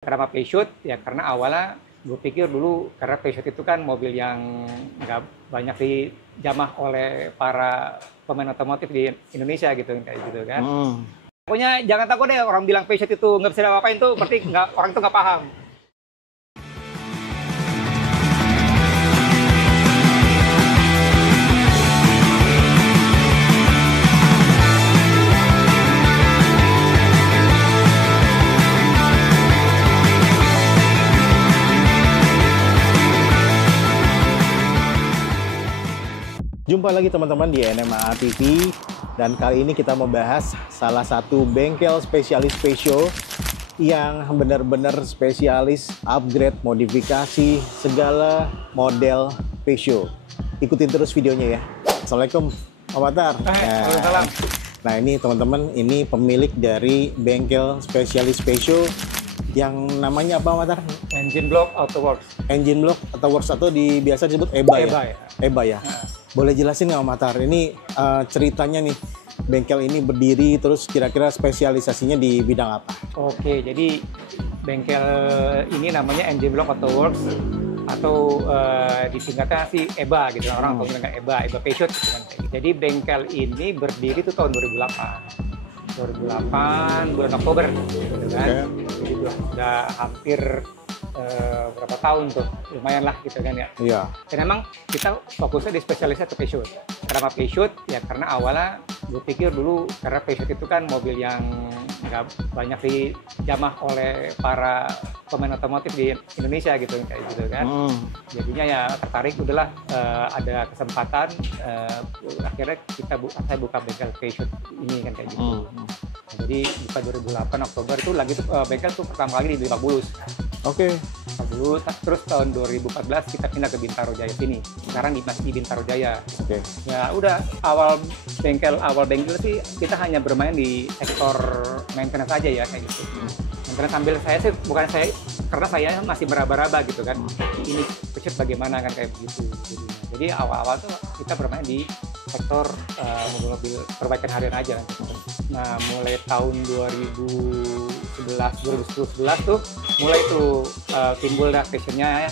Kenapa Peugeot? Ya karena awalnya gue pikir dulu karena Peugeot itu kan mobil yang nggak banyak dijamah oleh para pemain otomotif di Indonesia gitu kayak gitu kan. Pokoknya jangan takut deh orang bilang Peugeot itu nggak bisa diapa-apain tuh, berarti nggak, orang itu nggak paham. Jumpa lagi teman-teman di NMAA TV, dan kali ini kita membahas salah satu bengkel spesialis Peugeot yang benar-benar spesialis upgrade, modifikasi segala model Peugeot. Ikutin terus videonya ya. Assalamualaikum Om Atar. Waalaikumsalam. Nah ini teman-teman, ini pemilik dari bengkel spesialis Peugeot yang namanya apa Om Atar? Engine Block Auto Works. Engine Block Auto Works atau biasa disebut EBA ya? EBA ya. EBA ya. Boleh jelasin nggak Om Atar? Ini ceritanya nih, bengkel ini berdiri, terus kira-kira spesialisasinya di bidang apa? Oke, jadi bengkel ini namanya Engine Block Auto Works atau disingkatnya sih EBA gitu. Orang tahu bilangnya EBA Peugeot gitu kan. Jadi bengkel ini berdiri itu tahun 2008 bulan Oktober gitu kan. Jadi udah hampir berapa tahun tuh, lumayan lah gitu kan ya. Iya. Dan memang kita fokusnya di spesialisnya ke Peugeot. Kenapa Peugeot? Ya karena awalnya gue pikir dulu karena Peugeot itu kan mobil yang nggak banyak dijamah oleh para pemain otomotif di Indonesia gitu kayak gitu kan. Jadinya ya tertarik, udahlah ada kesempatan akhirnya saya buka bengkel Peugeot ini kan kayak gitu. Jadi buka 2008 Oktober itu lagi tuh bengkel tuh pertama kali di Lebak Bulus. Oke. Terus tahun 2014 kita pindah ke Bintaro Jaya sini. Sekarang masih di Bintaro Jaya. Oke. Ya udah awal bengkel sih kita hanya bermain di sektor maintenance aja ya kayak gitu. Maintenance sambil saya sih karena saya masih meraba-raba gitu kan. Ini Peugeot bagaimana kan kayak begitu. Jadi awal-awal tuh kita bermain di sektor mobil-mobil perbaikan harian aja kan. Nah, mulai tahun 2011 tuh mulai tuh timbul dah passionnya ya,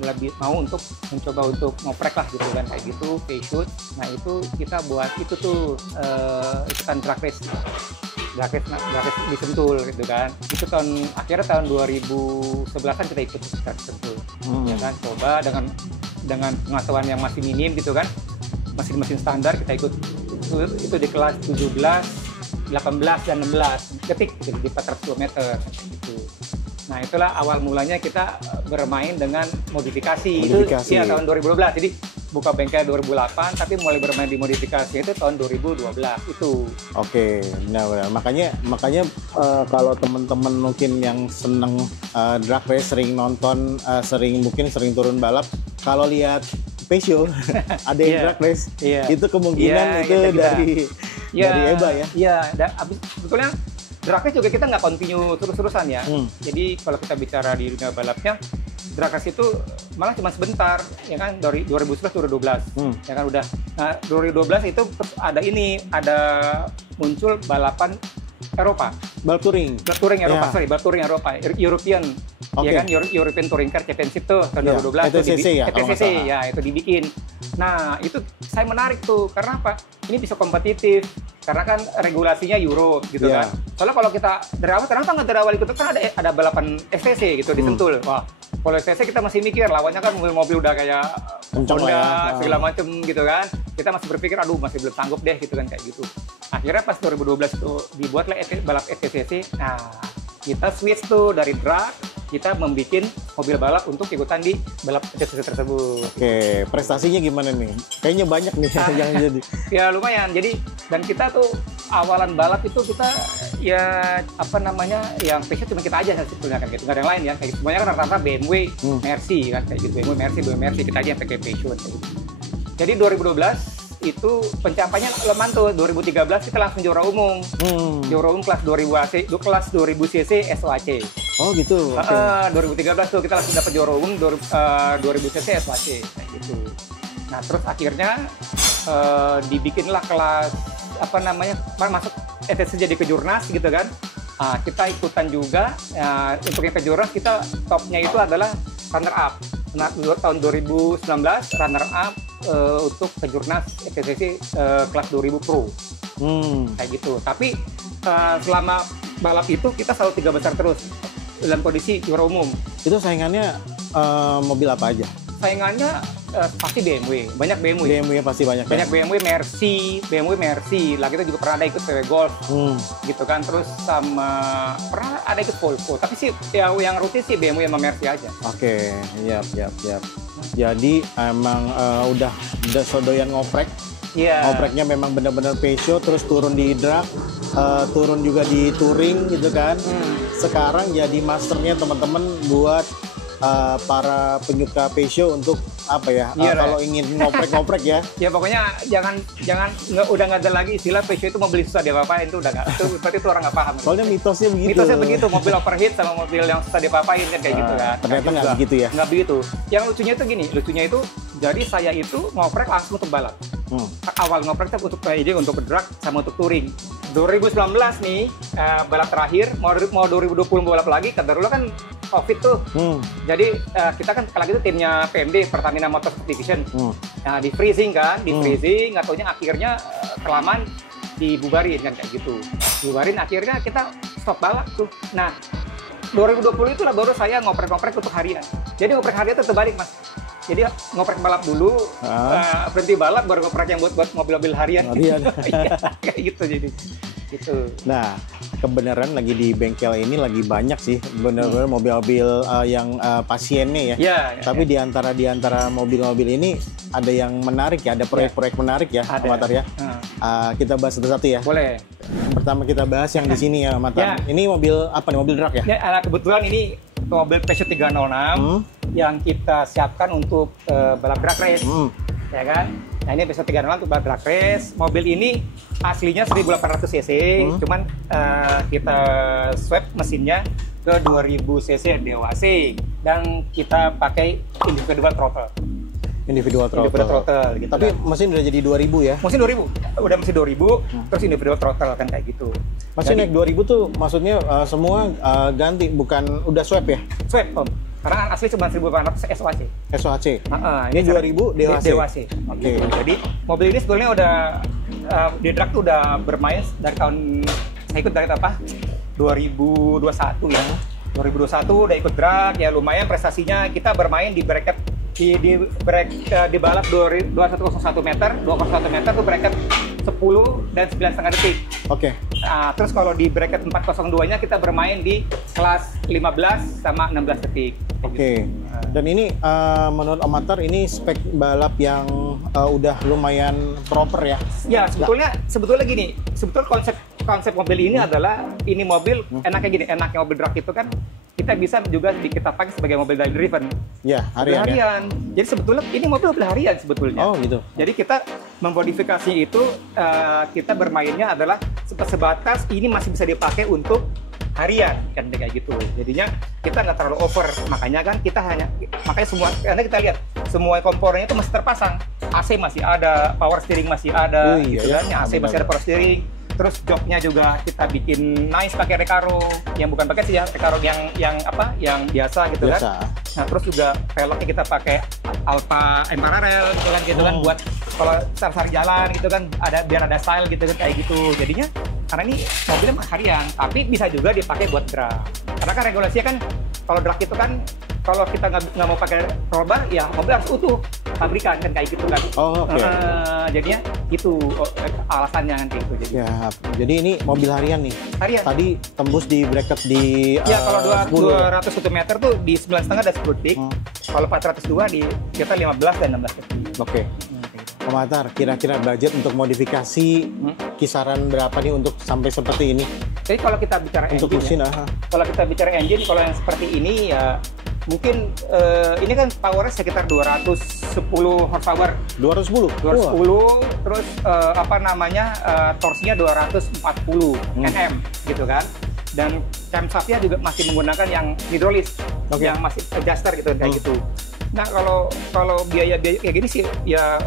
lebih mau untuk mencoba untuk ngoprek lah gitu kan kayak gitu Peugeot. Nah itu kita buat itu tuh ikutan drag race di Sentul gitu kan. Itu akhirnya tahun 2011an kita ikut drag Sentul. Ya kan, coba dengan pengetahuan yang masih minim gitu kan, mesin standar kita ikut itu di kelas 17, 18 dan 16 detik gitu, di 400 km gitu. Nah itulah awal mulanya kita bermain dengan modifikasi. Itu ya tahun 2012. Jadi buka bengkel 2008 tapi mulai bermain di modifikasi itu tahun 2012 itu. Oke, benar. Makanya kalau teman-teman mungkin yang seneng drag race, sering nonton, sering turun balap, kalau lihat Peugeot ada yang drag race, itu kemungkinan itu dari EBA ya. Iya, sebetulnya drag race juga kita nggak continue terus-terusan ya. Jadi kalau kita bicara di dunia balapnya, drag race itu malah cuma sebentar, ya kan, dari 2011-2012, ya kan udah. Nah 2012 itu ada muncul balapan Eropa. Balap touring Eropa, balap touring Eropa, European. Ya kan, European Touring Car Championship tuh tahun 2012 ETCC ya, ETCC ya itu dibikin. Nah itu saya menarik tuh karena apa? Ini bisa kompetitif karena kan regulasinya Euro gitu kan. Soalnya kalau kita dari awal, kenapa nggak dari awal ikut? Kan ada balapan STC gitu di Sentul. Wah, kalau STC kita masih mikir lawannya kan mobil-mobil udah kayak Honda segala macem gitu kan. Kita masih berpikir aduh masih belum sanggup deh gitu kan kayak gitu. Akhirnya pas 2012 itu dibuatlah balap STCC. Nah kita switch tuh dari drag, kita membuat mobil balap untuk ikutan di balap STCC tersebut. Oke, prestasinya gimana nih? Kayaknya banyak nih yang jadi. Ya lumayan. Jadi dan kita tuh awalan balap itu kita ya yang Peugeot cuma kita aja sebetulnya kan gitu. Nggak ada yang lain ya. Kayak semuanya kan rata-rata BMW, Mercy kan kayak gitu. BMW Mercy kita aja yang pakai Peugeot kayak gitu. Jadi 2012 itu pencapaiannya lemah tuh. 2013 kita langsung juara umum. Juara umum kelas 2000 cc SOAC. Oh gitu. 2013 tuh kita langsung dapat juara umum 2000 cc SOAC kayak gitu. Nah, terus akhirnya dibikinlah kelas masuk ETC jadi kejurnas gitu kan. Kita ikutan juga. Untuk yang kejuaraan kita topnya itu adalah runner up. Nah, tahun 2019 runner up untuk kejurnas FSC kelas 2000 Pro. Kayak gitu. Tapi selama balap itu kita selalu 3 besar terus dalam kondisi juara umum. Itu saingannya mobil apa aja? Saingannya pasti BMW, banyak BMW. BMW pasti banyak. Banyak ya? BMW Mercy. Lah kita juga pernah ada ikut VW Golf, gitu kan. Terus sama pernah ada ikut Volvo. Tapi sih yang rutin sih BMW sama Mercy aja. Oke, siap. Jadi emang udah sodoyan ngoprek. Iya. Ngopreknya memang benar-benar Peugeot, terus turun di drag, turun juga di touring gitu kan. Sekarang jadi masternya teman-teman buat para penyuka Peugeot untuk apa ya? Kalau ingin ngoprek-ngoprek ya. Ya pokoknya udah nggak ada lagi istilah Peugeot itu mobil susah diapa-apain, itu udah nggak. Itu berarti itu orang nggak paham. Soalnya mitosnya begitu. Mitosnya begitu, mobil overheat sama mobil yang susah diapa-apain kan kayak gitu kan. Ternyata nggak begitu ya. Nggak begitu. Yang lucunya itu gini, jadi saya itu ngoprek langsung untuk balap. Awal ngoprek itu untuk drag sama untuk touring. 2019 nih balap terakhir, mau 2020 balap lagi, kadang dulu kan COVID tuh. Jadi kita kan kalau gitu timnya PMD, Pertamina Motorsport Division. Nah, di freezing ataunya akhirnya kelamaan dibubarin kan kayak gitu. Bubarin akhirnya kita stop balap tuh. Nah, 2020 itulah baru saya ngoprek-ngoprek untuk harian. Jadi ngoprek harian itu terbalik, Mas. Jadi ngoprek balap dulu, berhenti balap baru ngoprek yang buat mobil-mobil harian. Kayak gitu jadi. Gitu. Nah, kebenaran lagi di bengkel ini lagi banyak sih benar-benar mobil-mobil yang pasiennya ya. Tapi di antara mobil-mobil ini ada yang menarik ya, ada proyek-proyek menarik ya, Matar ya. Kita bahas satu-satu ya. Boleh. Pertama kita bahas yang di sini ya, Matar. Ini mobil apa nih? Mobil drag ya? Kebetulan ini mobil Peugeot 306 yang kita siapkan untuk balap drag race, ya kan? Nah, ini Peugeot 306 untuk balap drag race. Mobil ini aslinya 1800 cc, cuman kita swap mesinnya ke 2000 cc DOAC dan kita pakai individual throttle. Individual throttle gitu. Tapi kan. mesin udah jadi 2000 ya? Mesin 2000. Udah mesin 2000 terus individual throttle kan kayak gitu. Mesin naik 2000 tuh maksudnya semua ganti, bukan udah swap ya? Swap, Om. Karena asli cuma 1800 SOHC. SOHC. Ini 2000 DOAC. DOAC. Oke. Jadi mobil ini sebetulnya udah di drag tuh udah bermain dari tahun saya ikut dari apa? 2021 ya. 2021 udah ikut drag ya, lumayan prestasinya. Kita bermain di bracket di balap 2101 meter, 201 meter tuh bracket 10 dan 9,5 detik. Oke. Nah, terus kalau di bracket 402-nya kita bermain di kelas 15 sama 16 detik. Oke. Dan ini menurut Om Matar ini spek balap yang udah lumayan proper ya? Ya, sebetulnya gini. Sebetulnya konsep mobil ini adalah ini mobil enaknya gini, enaknya mobil drag itu kan kita bisa juga kita pakai sebagai mobil daily driven. Ya, harian. Ya? Jadi sebetulnya ini mobil harian sebetulnya. Oh, gitu. Jadi kita memodifikasi itu, kita bermainnya adalah sebatas ini masih bisa dipakai untuk harian kan kayak gitu. Jadinya kita nggak terlalu over. Makanya karena kita lihat semua komponennya itu masih terpasang. AC masih ada, power steering masih ada, gitu kan? AC masih ada power steering. Terus joknya juga kita bikin nice pakai Recaro, yang bukan pakai sih ya, Recaro yang biasa gitu kan. Nah, terus juga velgnya kita pakai Alpha Parallel gitu kan buat kalau sehari jalan gitu kan, biar ada style gitu kan kayak gitu. Jadinya karena ini mobilnya harian, tapi bisa juga dipakai buat drag. Karena kan regulasinya kan kalau drag itu kan kalau kita nggak mau pakai roll bar, ya mobil harus utuh pabrikan kan kayak gitu kan. Jadinya itu alasannya nanti itu. Jadi ini mobil harian nih. Harian. Tadi tembus di bracket di kalau 200 meter tuh di 9,5 dan 10 detik. Kalau 402 di kita 15 dan 16 detik. Oke. Om Matar, kira-kira budget untuk modifikasi kisaran berapa nih untuk sampai seperti ini? Jadi kalau kita bicara untuk engine, kalau kita bicara engine, kalau yang seperti ini ya mungkin ini kan powernya sekitar 210 horsepower. 210. Terus torsinya 240 Nm gitu kan. Dan camshaftnya juga masih menggunakan yang hidrolis, yang masih adjuster gitu kayak gitu. Nah, kalau biaya kayak gini sih ya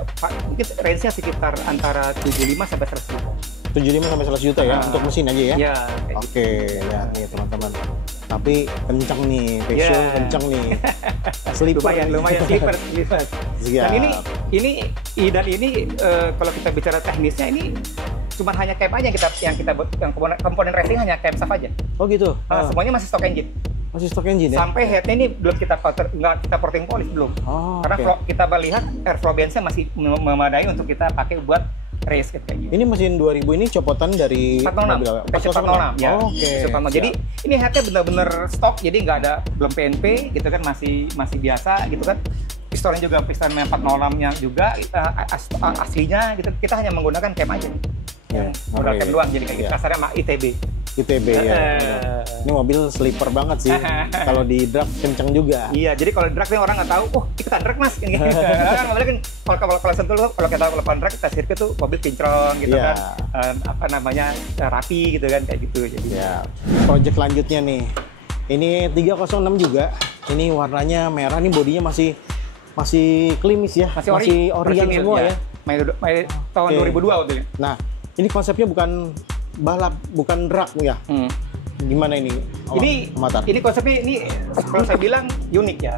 mungkin range-nya sekitar antara 75 sampai 100 juta. 75 sampai 100 juta ya untuk mesin aja ya? Iya. Oke, ya nih teman-teman. Tapi kenceng nih, Passion kenceng nih. Slipper. Lumayan slipper. Siap. Dan ini kalau kita bicara teknisnya ini cuma hanya cam aja yang kita buat, yang komponen racing hanya cam shaft aja. Oh gitu. Semuanya masih stock engine. Masih stock engine ya? Sampai headnya ini belum kita porting polish belum. Karena kita melihat airflow bensin masih memadai untuk kita pakai buat race kayak gitu. Ini mesin 2000 ini copotan dari 406. Ya. Oke. Jadi ini headnya benar-benar stok, jadi nggak ada belum PNP gitu kan, masih biasa gitu kan. Pistonnya juga piston 406-nya juga aslinya gitu. Kita hanya menggunakan cam aja nih. Modal cam doang, jadi kayak kasarnya sama ITB ya. Ini mobil sleeper banget sih. Kalau di drag kenceng juga. Iya, jadi kalau drag nih orang nggak tahu, oh ikutan drag mas. Mobilnya kan kalau sentul kalau kita lepas drag kita sirkuit tuh mobil kinclong gitu kan, apa namanya rapi gitu kan kayak gitu. Jadi project lanjutnya nih, ini 306 juga. Ini warnanya merah, nih bodinya masih klimis ya, masih orian semua ya. Tahun 2002 waktu itu. Nah, ini konsepnya bukan balap, bukan drag ya. Gimana ini? Ini konsepnya ini kalau saya bilang unik ya.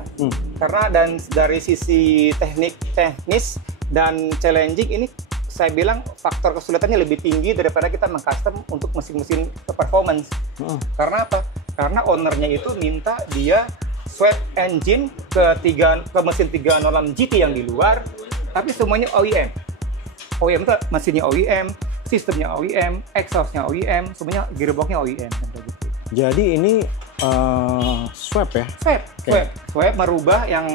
Karena dari sisi teknis dan challenging ini saya bilang faktor kesulitannya lebih tinggi daripada kita mengcustom untuk mesin-mesin performance. Karena apa? Karena ownernya itu minta dia swap engine ke mesin 306 GT yang di luar, tapi semuanya OEM. OEM itu mesinnya OEM, sistemnya OEM, exhaustnya OEM, semuanya gearboxnya OEM. Jadi ini swap ya? Swap merubah yang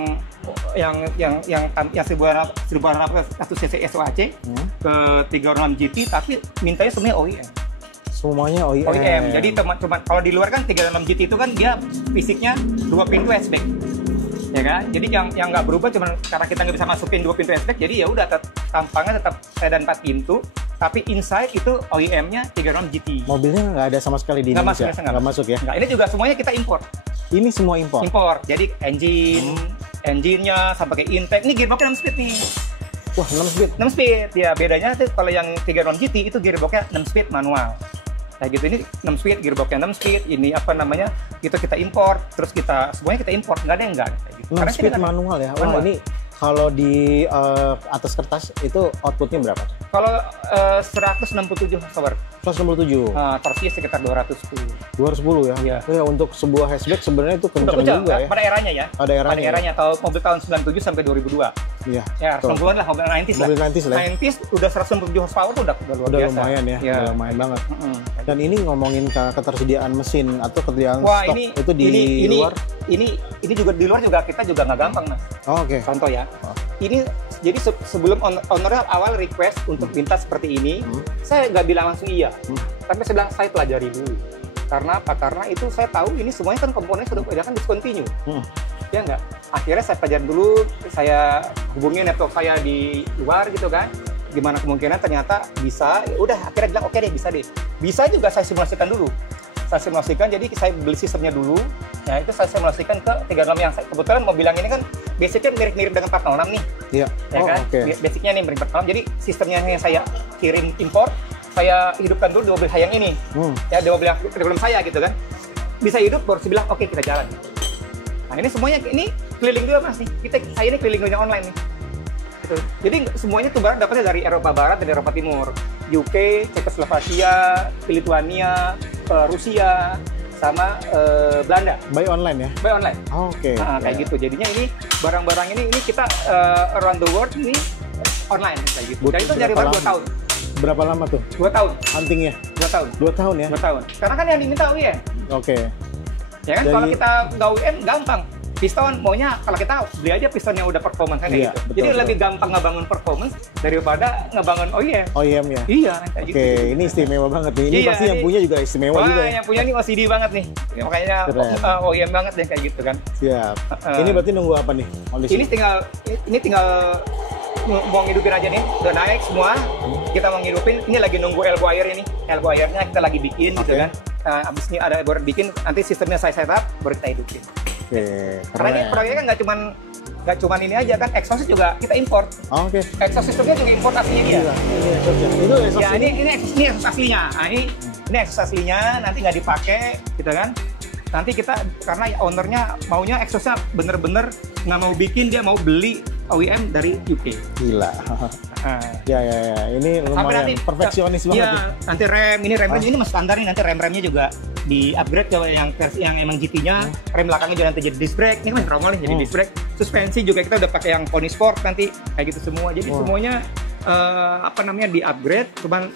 1800 cc SOAC ke 306 GT, tapi mintanya semuanya OEM. Semuanya OEM. Jadi teman-teman kalau di luar kan 306 GT itu kan dia fisiknya 2 pintu hatchback. Ya kan? Jadi yang nggak berubah cuma karena kita nggak bisa masukin 2 pintu hatchback, jadi ya udah tampangnya tetap sedan 4 pintu, tapi inside itu OEM-nya 306 GT. Mobilnya nggak ada sama sekali di Indonesia? Nggak masuk ya? Nggak, ini juga semuanya kita import. Ini semua import? Import, jadi engine-nya sampai ke intake, ini gearboxnya 6 speed nih. Wah, 6 speed? 6 speed, ya bedanya tuh kalau yang 306 GT itu gearboxnya 6 speed manual. Kayak gitu, ini 6 speed, gearboxnya 6 speed, ini apa namanya, itu kita import, terus semuanya kita import, nggak ada yang enggak. Kayak gitu. 6 speed manual ya? Wah, ini kalau di atas kertas itu outputnya berapa? Kalau 167 horsepower. 167? Torsinya sekitar 210. 210 ya? Iya. Ya, untuk sebuah hatchback sebenarnya itu kencang juga ya? Pada eranya ya. Pada eranya mobil tahun 97 sampai 2002. Iya. Ya, 90-an lah, mobil 90s lah. Mobil 90s lah. 90s udah 167 horsepower tuh udah luar biasa. Udah lumayan ya, udah lumayan banget. Dan ini ngomongin ketersediaan mesin atau ketersediaan stok itu di luar? Ini juga di luar juga kita juga nggak gampang mas. Oke. Contoh ya. Ini jadi sebelum ownernya awal request untuk minta seperti ini, saya nggak bilang langsung iya. Tapi saya bilang saya pelajari dulu. Karena apa? Karena itu saya tahu ini semuanya kan komponennya sudah kan discontinue. Ya nggak? Akhirnya saya pelajari dulu, saya hubungi network saya di luar gitu kan. Gimana kemungkinan ternyata bisa, ya udah akhirnya bilang oke deh bisa deh. Bisa juga saya simulasikan dulu. Saya simulasikan, jadi saya beli sistemnya dulu. Nah itu saya simulasikan ke 36 yang kebetulan mobil yang ini kan basicnya mirip-mirip dengan 406 nih. Iya. Ya kan? Basicnya nih mirip 406. Jadi sistemnya yang saya kirim impor, saya hidupkan dulu di mobil saya yang ini. Ya di mobil yang sebelum saya gitu kan. Bisa hidup baru saya bilang oke kita jalan. Nah ini semuanya ini keliling juga mas nih. Saya ini keliling dunia online nih. Gitu. Jadi semuanya tuh barang dapatnya dari Eropa Barat dan Eropa Timur, UK, Cekoslovakia, Lithuania, Rusia, sama Belanda. Buy online ya? Buy online. Oke. Kayak gitu. Jadinya ini barang-barang ini kita around the world ini online kayak gitu. Dan itu dari baru 2 tahun. Berapa lama tuh? 2 tahun. Huntingnya? 2 tahun. 2 tahun ya? 2 tahun. Karena kan yang diminta OEM. Oke. Ya kan kalau kita nggak OEM gampang. Piston maunya kalau kita beli aja piston yang udah performance kan gitu. Jadi lebih gampang ngebangun performance daripada ngebangun OEM. OEM ya? Iya, kayak gitu. Oke, ini istimewa banget nih. Ini pasti yang punya juga istimewa juga ya. Yang punya ini OCD banget nih. Makanya OEM banget deh kayak gitu kan. Siap. Ini berarti nunggu apa nih? Ini tinggal mau ngidupin aja nih. Udah naik semua. Kita mau ngidupin. Ini lagi nunggu elbow wire ini. Elbow wire-nya kita lagi bikin gitu kan. Abis ini ada baru bikin, nanti sistemnya saya setup, baru kita hidupin. Oke. Karena ini proyeknya kan nggak cuma Nggak cuman ini aja kan, exhaust juga kita import. Oh, oke. Exhaust systemnya juga import aslinya dia. Iya, ini exhaust-nya. Itu exhaust Ya ini exhaust aslinya. Nah, ini exhaust aslinya, nanti nggak dipakai, gitu kan? Nanti kita karena ownernya maunya exhaustnya bener-bener nggak mau bikin, dia mau beli OEM dari UK. Gila. Ya, ini lumayan nanti, perfeksionis banget. Iya, nanti remnya ini masih standar nih, nanti remnya juga di upgrade ke yang versi yang emang GT-nya, rem belakangnya juga nanti jadi disc brake. Ini kan normal nih jadi disc brake. Suspensi juga kita udah pakai yang Pony Sport nanti kayak gitu semua. Jadi semuanya di upgrade, cuman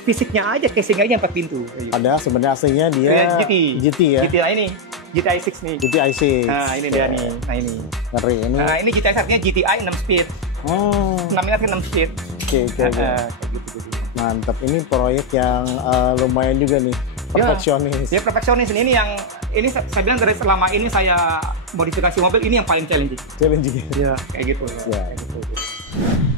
fisiknya aja, casing aja 4 pintu. Padahal sebenarnya aslinya dia GT ya. GTI ini, GTI 6 nih. GTI 6. Nah, ini dia nih. Nah, ini. Ngeri ini. Nah, ini GTI artinya GTI 6 speed. 6 ini artinya 6 speed. Oke. Gitu. Mantap. Ini proyek yang lumayan juga nih. Perfeksionis. Ya, perfeksionis. Ini saya bilang dari selama ini saya modifikasi mobil, ini yang paling challenging. Ya. Kayak gitu. Ya. Kayak gitu.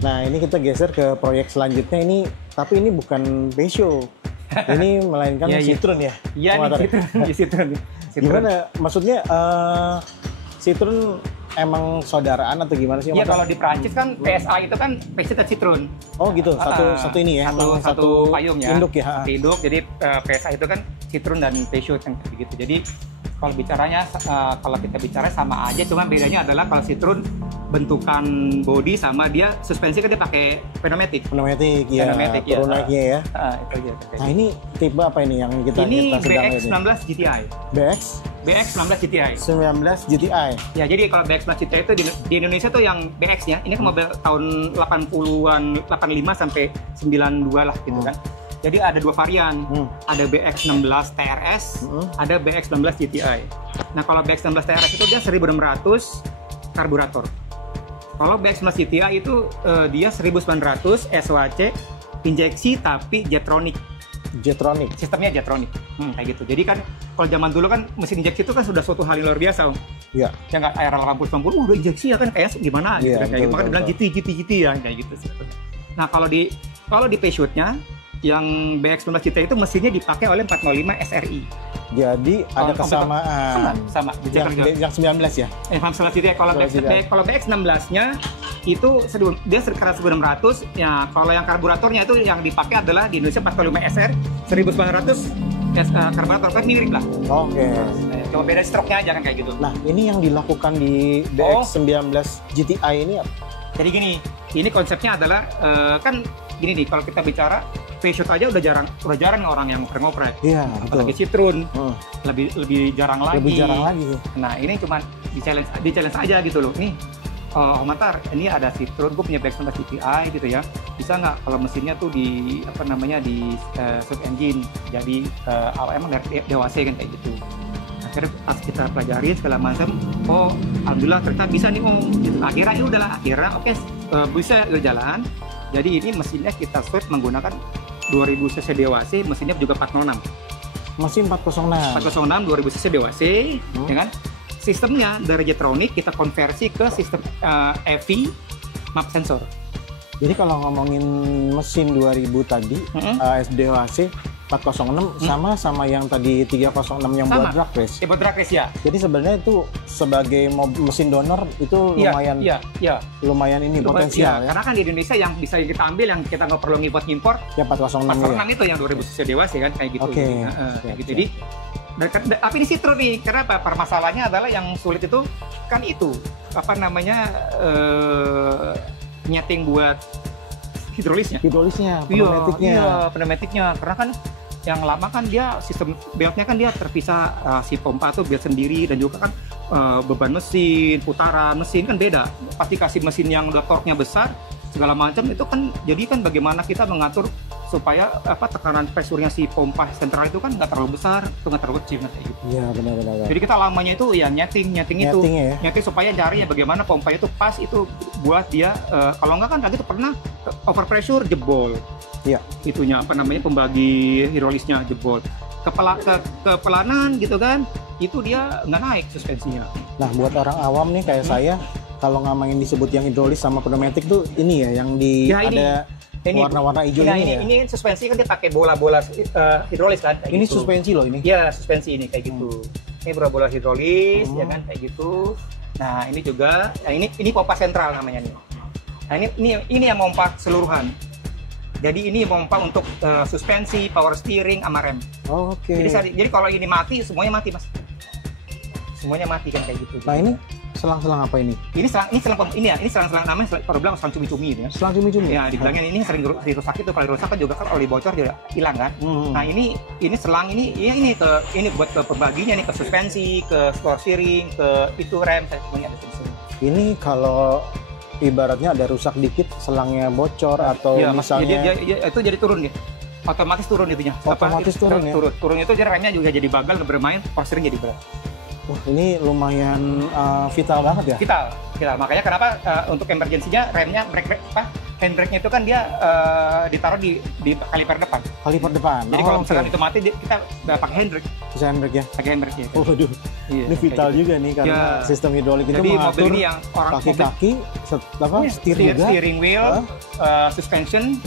Nah, ini kita geser ke proyek selanjutnya ini, tapi ini bukan Peugeot. Ini melainkan Citroen ya? Iya, ini Citroen. Gimana? Maksudnya Citroen emang saudaraan atau gimana sih? Iya, kalau di Prancis kan PSA itu kan Peugeot dan Citroen. Oh gitu, satu ini ya? Satu payung ya. Induk ya? Satu induk, jadi PSA itu kan Citroen dan Peugeot kan gitu. Jadi kalau kita bicara sama aja, cuma bedanya adalah kalau Citroen bentukan body sama dia suspensi kan dia pakai pneumatic ya. Turun naiknya ya. Itu aja. Nah, ini tipe apa ini yang kita ini sedang BX19 GTI. BX19 GTI. 19 GTI. Ya, jadi kalau BX19 GTI itu di Indonesia tuh yang BX-nya, ini kan mobil tahun 80-an, 85 sampai 92 lah gitu kan. Jadi ada 2 varian, ada BX16 TRS, ada BX19 GTI. Nah, kalau BX16 TRS itu dia 1600 karburator. Kalau BX19 GTI itu dia 1900 SWC injeksi tapi Jetronic. Sistemnya Jetronic. Kayak gitu. Jadi kan kalau zaman dulu kan mesin injeksi itu kan sudah suatu hal yang luar biasa, Om. Iya. Ya nggak era 80-90 udah injeksi ya kan kayak gimana gitu kan. Kayak gitu. Makanya dibilang GT ya kayak gitu sih. Nah, kalau di Peugeot-nya yang BX19 GTI itu mesinnya dipakai oleh 405 SRI. Jadi ada kesamaan. Sama. Yang 19 ya? Masalah GTI. Kalau BX16-nya itu dia sekitar 1600. Ya, kalau yang karburatornya itu yang dipakai adalah di Indonesia 405 SR 1900 karburator kan mirip lah. Oke. Cuma beda stroke-nya aja kan kayak gitu. Nah, ini yang dilakukan di BX19 GTI ini apa? Jadi gini, ini konsepnya adalah kan gini nih, kalau kita bicara Peugeot aja udah jarang orang yang ngoprek. Iya, apalagi Citroen. Lebih jarang lagi. Nah, ini cuma di challenge aja gitu loh. Nih, Om Antar, ini ada Citroen, gue punya BX19 GTI gitu ya. Bisa nggak kalau mesinnya tuh di sub engine, jadi emang dari DWC kan kayak gitu. Akhirnya pas kita pelajari segala macam, alhamdulillah ternyata bisa nih Om. Gitu. Akhirnya oke, bisa jalan. Jadi ini mesinnya kita swap menggunakan 2000 cc DWC, mesinnya juga 406. Mesin 406. 2000 cc DWC, ya kan? Sistemnya dari Jetronic kita konversi ke sistem EV map sensor. Jadi kalau ngomongin mesin 2000 tadi, SDWC 406 sama yang tadi 306 yang buat drag race. Buat drag race ya. Jadi sebenarnya itu sebagai mesin donor itu lumayan ini potensial ya. Karena kan di Indonesia yang bisa kita ambil yang kita nggak perlu import ya 406 itu yang 2000 cc DWC kan kayak gitu. Oke. Gitu. Jadi tapi di Citroen nih, kenapa permasalahannya adalah yang sulit itu kan itu nyeting buat hidrolisnya, pneumatiknya karena kan yang lama kan dia sistem beltnya kan dia terpisah, si pompa tuh belt sendiri dan juga kan beban mesin, putaran mesin kan beda. Pasti kasih mesin yang udah torque-nya besar segala macam itu kan, jadi kan bagaimana kita mengatur supaya tekanan presurnya si pompa sentral itu kan nggak terlalu besar, itu nggak terlalu kecil kayak gitu. Iya benar. Jadi kita lamanya itu ya nyeting supaya carinya bagaimana pompanya itu pas itu buat dia kalau nggak kan tadi itu pernah over pressure jebol. Iya. Itunya pembagi hidrolisnya jebol. Kepelanan gitu kan, itu dia nggak naik suspensinya. Nah buat orang awam nih kayak saya, kalau ngomongin disebut yang hidrolis sama pneumatik tuh ini ya yang ada warna-warna hijau ini ya. Ini suspensi kan dia pakai bola-bola hidrolis kan. Ini gitu. Suspensi loh ini. Iya suspensi ini kayak gitu. Ini bola hidrolis, ya kan kayak gitu. Nah ini juga, nah ini pompa sentral namanya nih. Nah ini yang pompa keseluruhan. Jadi ini pompa untuk suspensi, power steering, sama rem. Oke. Jadi kalau ini mati, semuanya mati mas. Semuanya mati kan kayak gitu. Nah ini selang-selang apa ini? Ini selang namanya kalau bilang selang cumi-cumi ya. Selang cumi-cumi. Ya, dibilangnya ini sering dirusak itu, kalau dirusak kan juga kan oli bocor juga hilang kan. Nah, ini selang ini buat ke pembaginya nih, ke suspensi, ke power steering, ke itu rem, semuanya ada di sini. Ini kalau ibaratnya ada rusak dikit, selangnya bocor atau ya, misalnya itu jadi turun ya. Otomatis turun itunya. Otomatis turun ya. Turun itu jadi remnya juga jadi bagal bermain, power steering jadi berat. Wah, ini lumayan vital banget ya? Vital. Makanya kenapa untuk emergensinya remnya handbrake-nya itu kan dia ditaruh di kaliper depan. Kaliper depan. Jadi kalau misalkan itu mati, kita pakai handbrake. Bisa handbrake ya? Pakai handbrake ya. Waduh, ini vital gitu. juga nih karena sistem hidrolik itu jadi mengatur mobil ini yang orang kaki-kaki, steering wheel, suspension,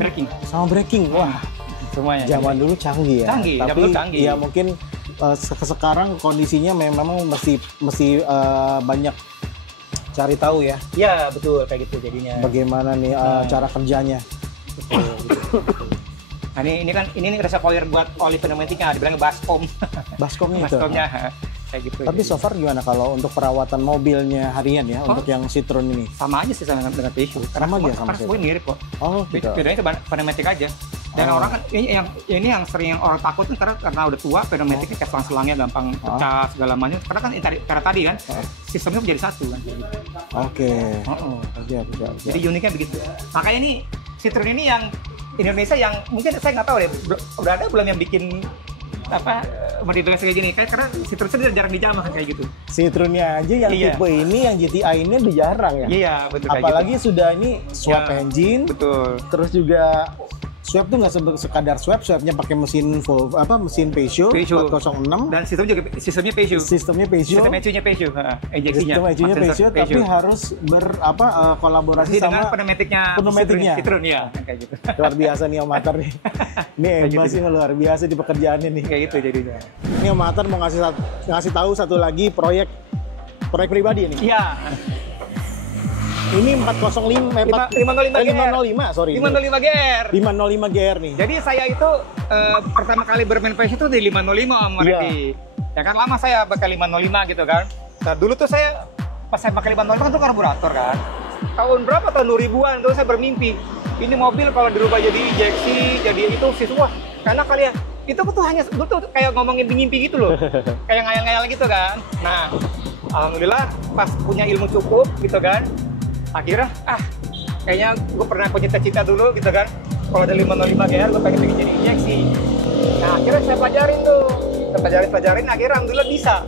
braking. Sama braking. Wah, semuanya. Zaman dulu canggih ya. Tapi canggih. ya mungkin sekarang kondisinya memang mesti banyak cari tahu ya. Iya betul kayak gitu jadinya. Bagaimana nih cara kerjanya? Nah ini reservoir buat oli pneumatiknya, dibilangnya baskom. Baskomnya itu. Baskomnya kayak gitu. Tapi so far gimana kalau untuk perawatan mobilnya harian ya untuk yang Citroen ini? Sama aja sih dengan Peugeot. Sama aja sama sih. Semuanya mirip kok. Oh, gitu. Bedanya itu pneumatik aja. Dan orang kan ini yang sering orang takut tuh karena udah tua, pneumatiknya kayak selang-selangnya gampang pecah segala macam. Karena kan karena tadi kan sistemnya menjadi satu kan. Oke. Siap. Jadi uniknya begitu. Makanya ini Citroen ini yang Indonesia yang mungkin saya nggak tahu deh, udah ada belum yang bikin modifikasi kayak gini, karena Citroen sendiri jarang dijamah kan kayak gitu. Citroennya aja yang tipe ini, yang GTI ini udah jarang ya. Iya betul. Apalagi gitu. Sudah ini swap engine. Betul. Terus juga swap tuh nggak sekadar swapnya pakai mesin mesin Peugeot 406 dan sistemnya Peugeot. Sistem ECU-nya Peugeot, tapi harus kolaborasi dengan sama pneumatiknya Citroen ya, kayak gitu. Luar biasa nih Om Atar nih. Ini Eba sih luar biasa di pekerjaannya nih. Kayak gitu jadinya. Ini Om Atar mau ngasih tahu satu lagi proyek pribadi ini. Iya. Ini 505 GR nih. Jadi saya itu pertama kali bermain PS itu di 505 Om Randy. Ya kan lama saya pakai 505 gitu kan. Nah, dulu tuh pas saya pakai 505 kan tuh karburator kan. Tahun berapa? Tahun 2000-an tuh saya bermimpi. Ini mobil kalau dirubah jadi injeksi, jadi itu wah. Karena kalian itu tuh hanya gue tuh kayak ngomongin mimpi gitu loh. Kayak ngayal-ngayal gitu kan. Nah, alhamdulillah pas punya ilmu cukup gitu kan. Akhirnya kayaknya gue pernah punya cita-cita dulu gitu kan, kalau ada 505 GR gue pengen jadi injeksi. Nah akhirnya saya pelajarin akhirnya alhamdulillah bisa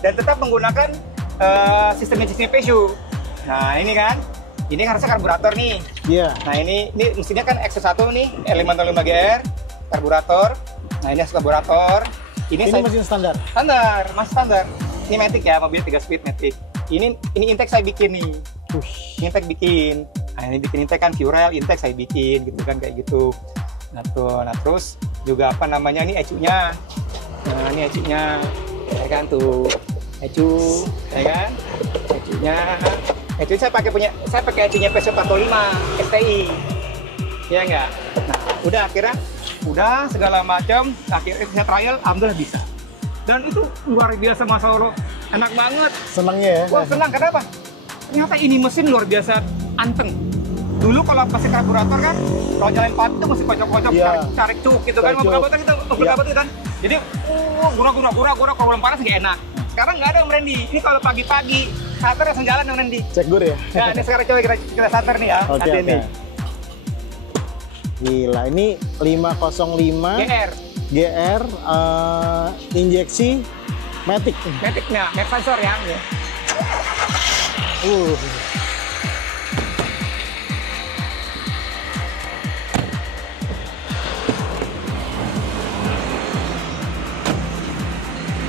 dan tetap menggunakan sistem injeksi Peugeot. Nah ini kan, ini harusnya karburator nih. Iya. Nah ini mesinnya kan X1 nih, 505 GR karburator. Nah ini karburator. Ini mesin standar, masih standar. Ini Matic ya, mobil 3 speed Matic. Ini intake saya bikin nih. Intake bikin. Nah, ini bikin intake kan Furel, intake saya bikin gitu kan kayak gitu. Nah terus juga ini ECU-nya. Nah, ini ECU-nya. Ya kan tuh. ECU, ya kan? ECU-nya. ECU saya pakai ECU-nya Peugeot 405 STI. Ya enggak? Nah, udah segala macam, akhirnya saya trial, alhamdulillah bisa. Dan itu luar biasa Mas Allah, enak banget. Senangnya ya? Wah senang, kenapa? Ternyata ini mesin luar biasa anteng. Dulu kalau pakai karburator kan, kalau jalan pati itu mesti kocok-kocok, cari cuk gitu kan, mobil-mobil gitu kan. Jadi, gurau-gurau, kalau belum panas nggak enak. Sekarang nggak ada Om Randy. Ini kalau pagi-pagi, starter langsung jalan Om Randy. Cek gur ya? Nah, ini sekarang coba kita starter nih ya. Oke. Gila, ini 505 GR injeksi Matic. Matic-nya, Mac-Sensor ya.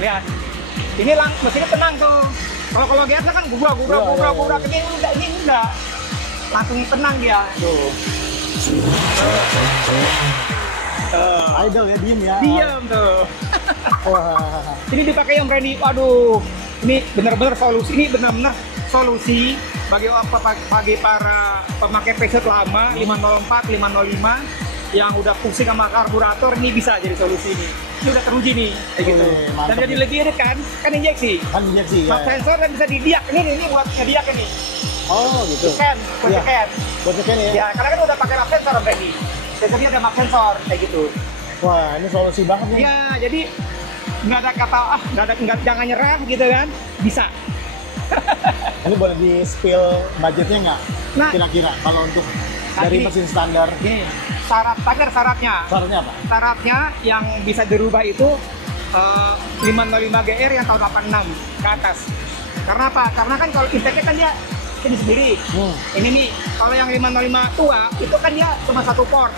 Lihat, ini mesinnya tenang tuh. Kalau GR kan gubrak, ini enggak. Langsung tenang dia. Tuh. Idle ya, diem ya. Diam tuh. Wah. Ini dipakai Om Randy. Waduh, ini benar-benar solusi. Ini benar-benar solusi bagi para pemakai Peugeot lama 504, 505 yang udah pusing sama karburator. Ini bisa jadi solusi ini. Ini udah teruji nih, kayak gitu. Dan jadi lebih irit kan injeksi. Kan injeksi ya. Sensor dan bisa didiak. Ini buat ngediak ini. Oh gitu. Scan, buat Iya. scan. Buat scan ya. Ya, karena kan udah pakai lap sensor Om Randy. Sensornya ada map sensor kayak gitu. Wah, ini solusi banget nih. Ya, jadi nggak ada kata jangan nyerah gitu kan, bisa. Ini boleh di spill budgetnya nggak? Nah. Kira-kira kalau untuk dari Tadi- mesin standar. Nih, syaratnya Syaratnya apa? syaratnya yang bisa dirubah itu 505 GR yang tahun 86 ke atas. Karena apa? Karena kan kalau intake kan dia ini sendiri. Ini nih, kalau yang 505 tua itu kan dia cuma satu port.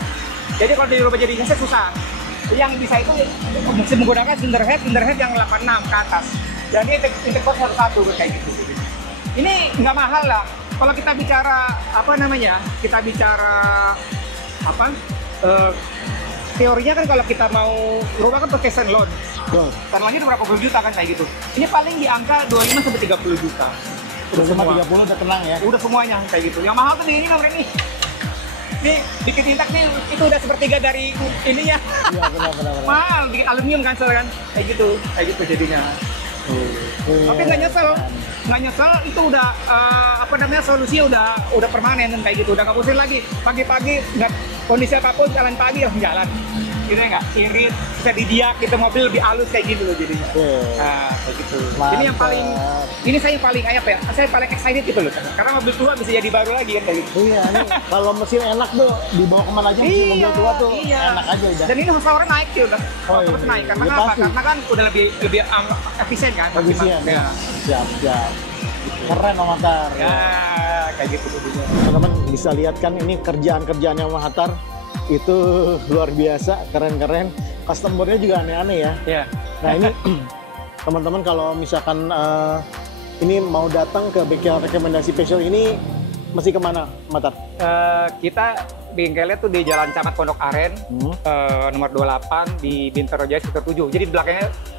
Jadi kalau dirubah jadi geser susah. Yang bisa itu mesti menggunakan cylinder head yang 86 ke atas. Dan ini intake port satu kayak gitu. Ini nggak mahal lah. Kalau kita bicara apa namanya? Kita bicara apa? Teorinya kan kalau kita mau rubah kan pakai send loan. Betul. Taruhannya berapa puluh juta kan kayak gitu. Ini paling di angka 25 sampai 30 juta. Udah cuma semua. 30 udah tenang ya. Udah semuanya kayak gitu. Yang mahal tuh di ini nomor ini. Nih, bikin tintak nih itu udah sepertiga dari ininya. Iya, benar. Mahal, bikin aluminium kan soalnya kan. Kayak gitu jadinya. Tapi nggak nyesel itu udah apa namanya solusinya udah permanen kan kayak gitu, udah nggak pusing lagi pagi-pagi nggak kondisi apapun jalan pagi langsung jalan, gitu ya nggak irit bisa didiak gitu mobil lebih halus kayak gitu loh jadinya. Nah kayak gitu. Ini yang paling saya yang paling apa ya? Saya paling excited gitu loh karena mobil tua bisa jadi baru lagi kan kayak gitu. Iya, nih kalau mesin enak tuh dibawa kemana aja mesin mobil tua tuh enak aja udah. Dan ini horsepower naik sih udah. Oh, iya. Horsepower naik karena Ya, apa? pasti. Karena kan udah lebih efisien kan. Efisien ya. Siap. Keren Om Hatar. Ya, kayak gitu jadinya. Teman-teman bisa lihat kan ini kerjaan-kerjaan yang Om Hatar itu luar biasa, keren-keren. Customer-nya juga aneh-aneh ya. Ya. Nah ini teman-teman kalau misalkan ini mau datang ke bengkel rekomendasi Peugeot ini mesti kemana, Om Hatar? Kita bengkelnya tuh di Jalan Camat Pondok Aren, nomor 28 di Bintaro Jaya sekitar 7. Jadi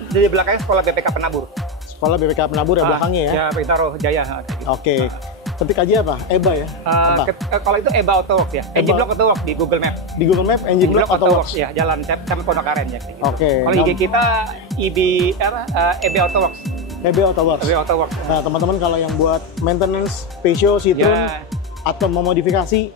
di belakangnya sekolah BPK Penabur. Sekolah BPK Penabur ya belakangnya ya? Ya, Bintaro Jaya. Oke. Ketik aja apa? EBA ya? Apa? Kalau itu EBA Autoworks ya, Engine Block Autoworks di Google Map. Di Google Map, Engine Block Autoworks. Ya, Jalan Camat Pondok Aren ya. Gitu. Oke. Kalau IG kita EB Autoworks. EB Autoworks. EB Autoworks. Nah teman-teman kalau yang buat maintenance Peugeot, Citroen, Ya. atau mau modifikasi,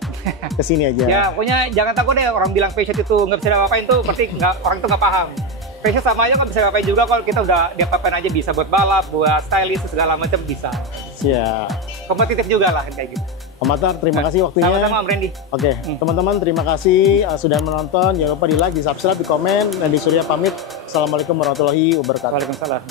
ke sini aja. Ya, pokoknya jangan takut deh orang bilang Peugeot itu nggak bisa diapa-apain tuh, berarti orang itu nggak paham. Peugeot sama aja nggak bisa diapa-apain juga kalau kita udah diapa-apain aja bisa buat balap, buat stylish segala macam bisa. Siap. Kompetitif juga lah kayak gitu. Om Hatar, terima kasih waktunya. Sama-sama Om Randy. Oke, teman-teman terima kasih sudah menonton. Jangan lupa di like, di subscribe, di komen. Dan di Surya pamit. Assalamualaikum warahmatullahi wabarakatuh. Waalaikumsalam.